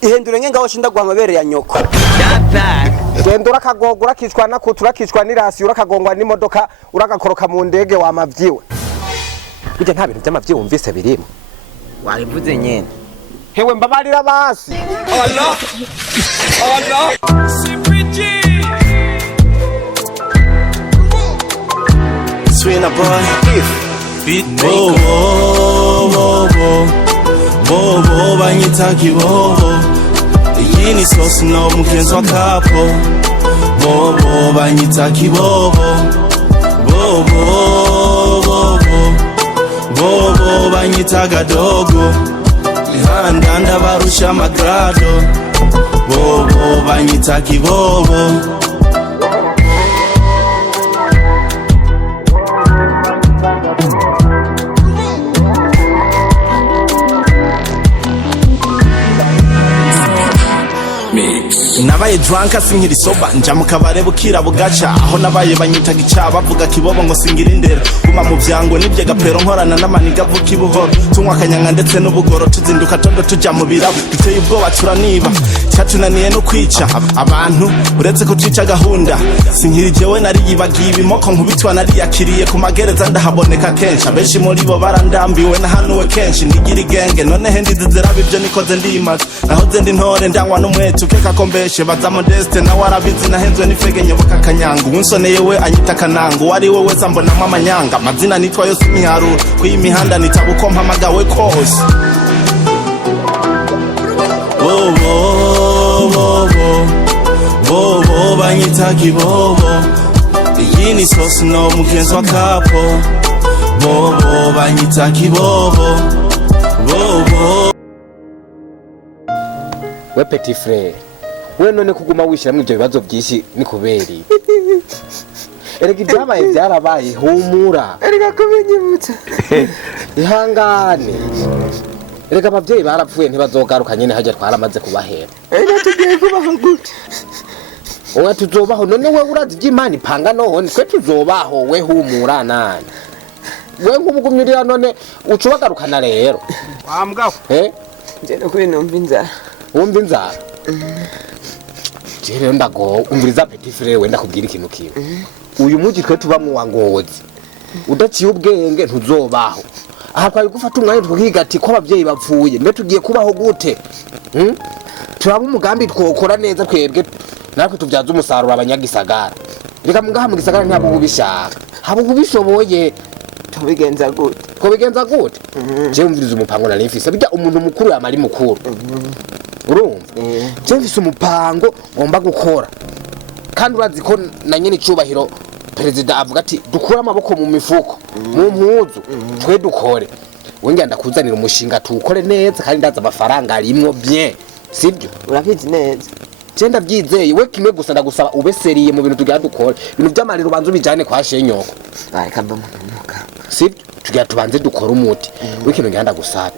Ihendure ngengaho shinda gwa mabere ya nyoko. Genda urakagogora urakicwa na kutura kicwa n'irasi urakagongwa n'imodoka urakakoroka mu ndege wa mavyiwe. Bijya nta bintu by'amavyiwe wumvise birimo. Warivuze nyene. Hewe mbabarira basi. Allah. Swing a boy. Beat Bobo banyitaki bobo. Yini sauce no mugenzi wa kapo. Bobo banyitaki bobo. Bobo banyitaga dogo. Ihanda ndabarusha magrado. Bobo banyitaki bobo. Nabaye drunk sinkiri soba nja mu kabare bukira bugaca aho nabaye banyitaga icaba bavuga kibobo ngo singira indera guma mu vyango nibye gapero nkorana n'amaniga vuki buhoro tunywa kanyanga ndetse n'ubugoro tuzinduka todo tuja mu birabo biteye ubwoba turaniba cyatunaniye no kwica abantu uretse ko twica gahunda sinkiri jewe nari yibagiye ibimoko nkubitwa nari yakiriye ku magereza ndahaboneka kenshi abenshi muri bo barandambiwe na hanuwe kenshi ndigira igenge none hendize zerabe ibyo nikoze ndimaze nahoze ndi ntore ndangwa n'umwetu keka kombeshe baza modeste na warabizi nahenzwe n'ifege nyoboka kanyangu unsoneye we anyita kanangu wari we wese mbonamwe amanyanga amazina nitwa yose imiharuro kuyi mihanda nitabuko mpamagawe kose bobo banyitaki bobo yini sauce no mugenzi wa kapo bobo banyitaki bobo We petit frère. We none kuguma wishiramwe ivyo bibazo byinshi ni kuberi. Erega ibyabaye byarabaye humura. Erega kubinyibutsa. Ihangane. Erega abavyeyi barapfuye ntibazogaruka nyene hajya twaramaze kubahera. Erega tugiye kubaho gute? Oya tuzobaho none we urazi iby'Imana ipanga none twe tuzobaho we humura nani. We nk'ubugumyirira none ucubagarukana rero. Wambwa. Je no kuri numva inzara. Wumva inzara? Jere ndago umviriza petit frère wenda kubwira ikintu kimwe. Uyu mugi twe tuba mu wangozi. Udaciye ubwenge ntuzobaho. Aha kwa gufata umwanya twiga ati ko abavyeyi bapfuye mbe tugiye kubaho gute? Turaba umugambi twokora neza twebwe natwe tuvyaza umusaruro abanyagisagara. Reka mungaha mu gisagara ntabo ubishaka. Habo ubishoboye tubigenza gute? Ko bigenza gute? Je umviriza umupango na limfise bijya umuntu mukuru yamari mukuru. Urumva? Je mfise umupango ngomba gukora. Kandi urazi ko na nyene icubahiro perezida avuga ati dukura amaboko mu mifuko mu mpuzu twe dukore. Wenge ndakuzanira umushinga tukore neza kandi ndaza amafaranga arimwo bien. Sibyo? Urabizi neza. Je ndavyizeye we kimwe gusa ndagusaba ubeseriye mu bintu tugira dukora. Ibintu by'amariro banzu bijane kwa shenyoko. Bari kamba munuka. Sibyo? Tugira tubanze dukora umuti. W'ikintu ngenda gusaba.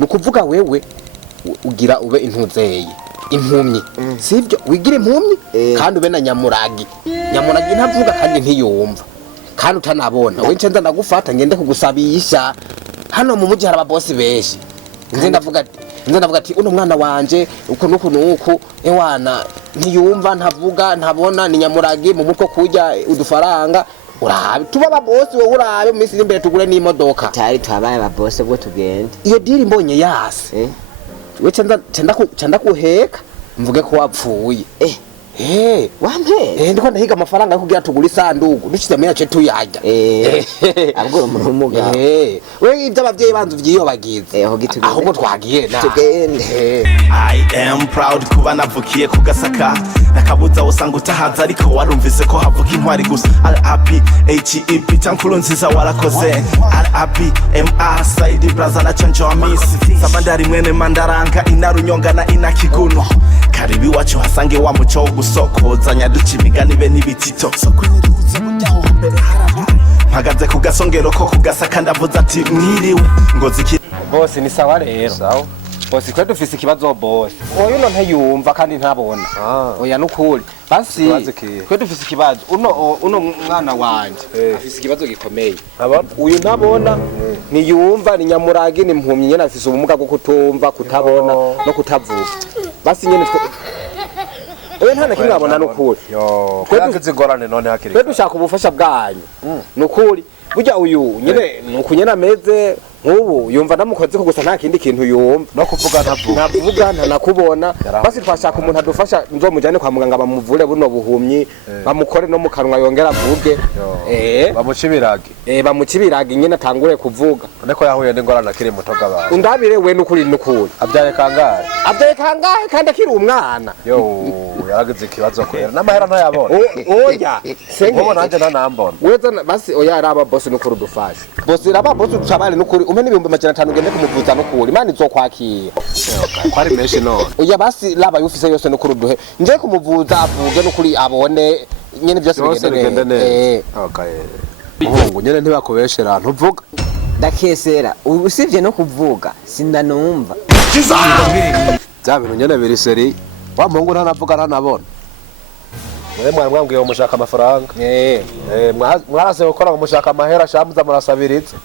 Nukuvuga wewe ugira ube intuzeye impumyi sivyo wigira impumyi kandi ube na nyamuragi ntavuga kandi ntiyumva kandi utanabona we ncenza ndagufata ngende kugusabisha hano mu muji haraba boss beshi nze ndavuga ati uno mwana wanje uko nuko ewana ntiyumva ntavuga ntabona ni nyamuragi mu mutwe kujya udufaranga urabe tuba ba boss we urabe mu minsi imbere tugure n'imodoka tari twabaye ba boss bwo tugende iyo diri mbonye yase we cenda kuheka mvuge ko wapfuye wampe ndiko ndahiga amafaranga yo kugira tugura isanduku dushyize muri yace tuyajya abwo umuntu umuga we ibyo abavyeyi banzu vyiyo bagize ahubwo twagiye na tugende I am proud kuba navukiye ku Gasaka nakabuza usanga utahaza ariko warumvise ko havuka intwari gusa RAP HEP tankuru nziza warakoze RAP MR Saidi Braza na Chanjo Amisi Samandari mwene Mandaranga inarunyonga na inakiguno karibi wacu hasange wa muco gusokoza nyaduca imigani be n'ibitito mpagaze ku gasongero ko ku Gasaka ndavuze ati mwiriwe ngo ziki bose ni sawa rero sawa bosi kwe dufise ikibazo bosi oyo uno ntayumva kandi ntabona oya nukuri basi kwe dufise ikibazo uno mwana wanje afise ikibazo gikomeye uyu ntabona niyumva ni nyamuragi ni mpumyi nyene afise ubumuga bwo kutumva kutabona no kutavuga basi nyene oya ntana kimwabona nukuri kwe ingorane none hakiri kwe dushaka ubufasha bwanyu nukuri burya uyu nyene nukunyena ameze nk'ubu yumva namukoze ko gusa nta kindi kintu yumva no kuvuga ntavuga ntanakubona basi twashaka umuntu adufasha nzomujane kwa muganga bamuvure buno buhumyi bamukore no mu kanwa yongera avuge bamucibirage nyene atangure kuvuga niko yahuye n'ingorane akiri muto gabana undabire we nukuri abyaye kangahe kandi akiri umwana yaragize ikibazo kwera n'amahera ntayabona oya senge ubu nanje ntanambona weza basi oya araba boss nukuri udufashe boss raba boss ucabane nukuri umpe n'ibihumbi 500 ugende kumuvuza nukuri imana izokwakira kwari menshi none oya basi raba yufise yose nukuri uduhe nje kumuvuza avuge nukuri abone nyene byose bigende neza bahungu nyene ntibakubeshera ntuvuga ndakesera usivye no kuvuga sindanumva bya bintu nyene biri seri wa muhungu ntanavuga ntanabona mwambwiye umushaka amafaranga mwarase gukora ngo mushaka amahera shamuza murasabiriza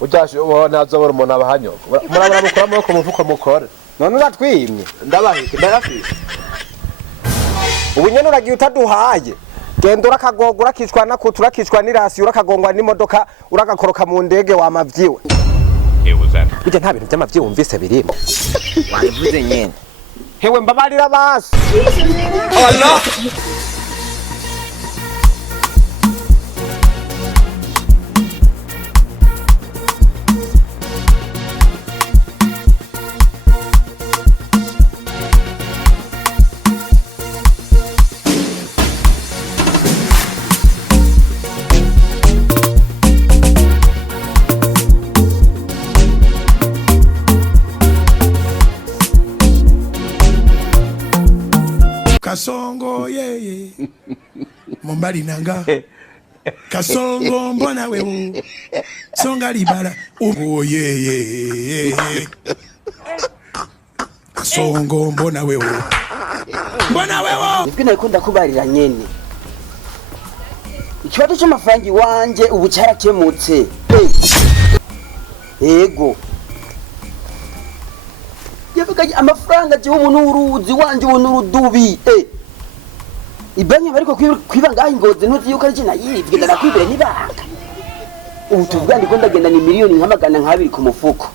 ujyashe ubona azobora umuntu abahanyoka murabura mukora amaboko mufuko mukore none uratwimye ndabahike ndayafise ubu nyene uragiye utaduhaye genda urakagogwa urakicwa nakutu urakicwa n'irasi urakagongwa n'imodoka uragakoroka mu ndege wamavyiwe burya nta bintu vy'amavyi wumvise birimo wabivuze nyene hewe mbabarira basi Allah Kasongo yeye Mombali nanga Kasongo mbona wewe Songa libala oh yeye Kasongo mbona wewe nibwo nakunda kubarira nyene ikibazo cy'amafaranga wanje ubu cyarakemutse yego yavuga amafaranga je ubu n'uruzi wanje ubu n'urudubi ibanki bariko kwibanga ingozi ntuzi yuko ari cina yivye ndanakwibere nibanga ubu tuvuga ndiko ndagenda ni miliyoni nkamagana nkabiri ku mufuko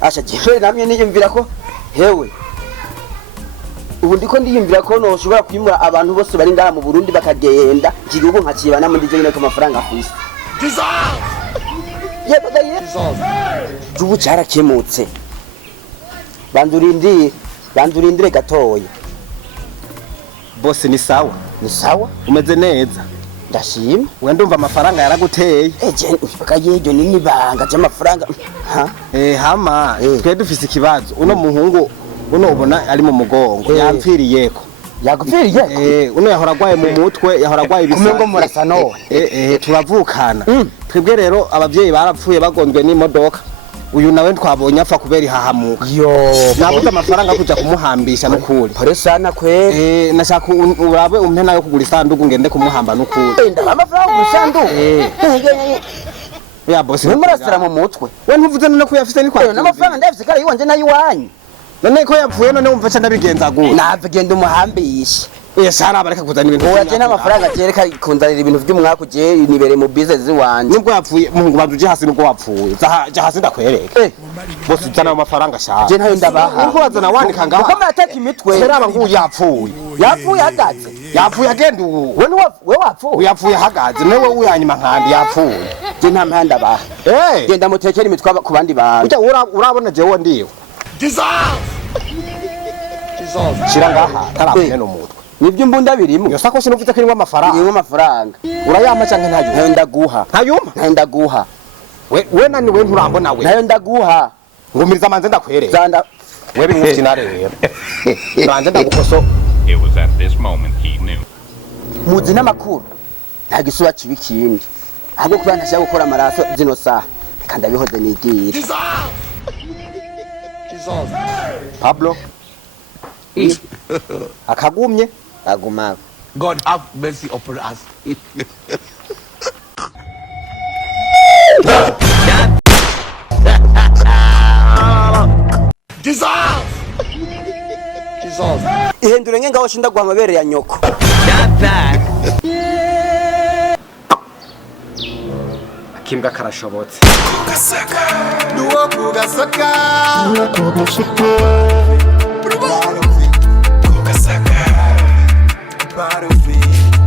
asha jewe namye niyumvira ko hewe ubu ndiko ndiyumvira ko noshobora kwimura abantu bose bari ngaha mu Burundi bakagenda igihugu nkakibana mu ndije nyine ko amafaranga afise ubu cyarakemutse bandurindire gatoya boss ni sawa umeze neza ndashima we ndumva amafaranga yaraguteye je bakayejo nini banga cy'amafaranga hama twe dufise ikibazo uno muhungu uno ubona ari mu mugongo yampfiriyeko yagupfiriye uno yahora agwaye mu mutwe yahora agwaye kumengo murasa none turavukana twebwe rero abavyeyi barapfuye bagonzwe n'imodoka uyu nawe twabonye apfa kubera ihahamuka nabuze amafaranga kuja kumuhambisha n'ukuri pore sana kwe nashaka urabe umpe nayo kugura isanduku ngende kumuhamba n'ukuri ndaba amafaranga ku isanduku ya boss murasira mu mutwe we ntuvuze none ko yafise ni kwa n'amafaranga ndafise kare yiwanje nayo wanyu none ko yapfuye none wumva cyane bigenza gute navugenda umuhambisha shara bareka kuzana ibintu oya je n'amafaranga jereka kunzanira ibintu by'umwaka uje nibere mu business wanje nibwo yapfuye muhungu banduje hasi nibwo wapfuye zaha hasi ndakwereka bose uzana amafaranga shara je ntayo ndabaha nibwo wazana wandika ngaha uko mateka imitwe seraba ngu yapfuye hagaze yapfuye agenda ubu we wapfuye yapfuye hagaze newe uyanyuma nkandi yapfuye je nta mpanda baha genda mutekera imitwe ku bandi bantu urabona jewe ndiwe shira ngaha tarapene no mutwe nibyo imbunda birimo iyo sakoshi nuvuze ko irimo amafaranga urayama cyangwa ntayo ndaguha ntayo ndaguha we nani we nturambona we ntayo ndaguha ngumiriza manze ndakwereka zanda we bintu rero manze ndagukoso. It was at this moment he knew. Muzi n'amakuru nta gisuba kibi kindi ahubwo kuba ntashaka gukora amaraso zino saha reka ndabihoze nigira. Pablo akagumye Aguma. God have mercy upon us. Ihendure ngenga washinda guha amabere ya nyoko. akimbwa karashobotse Duwo kugasaka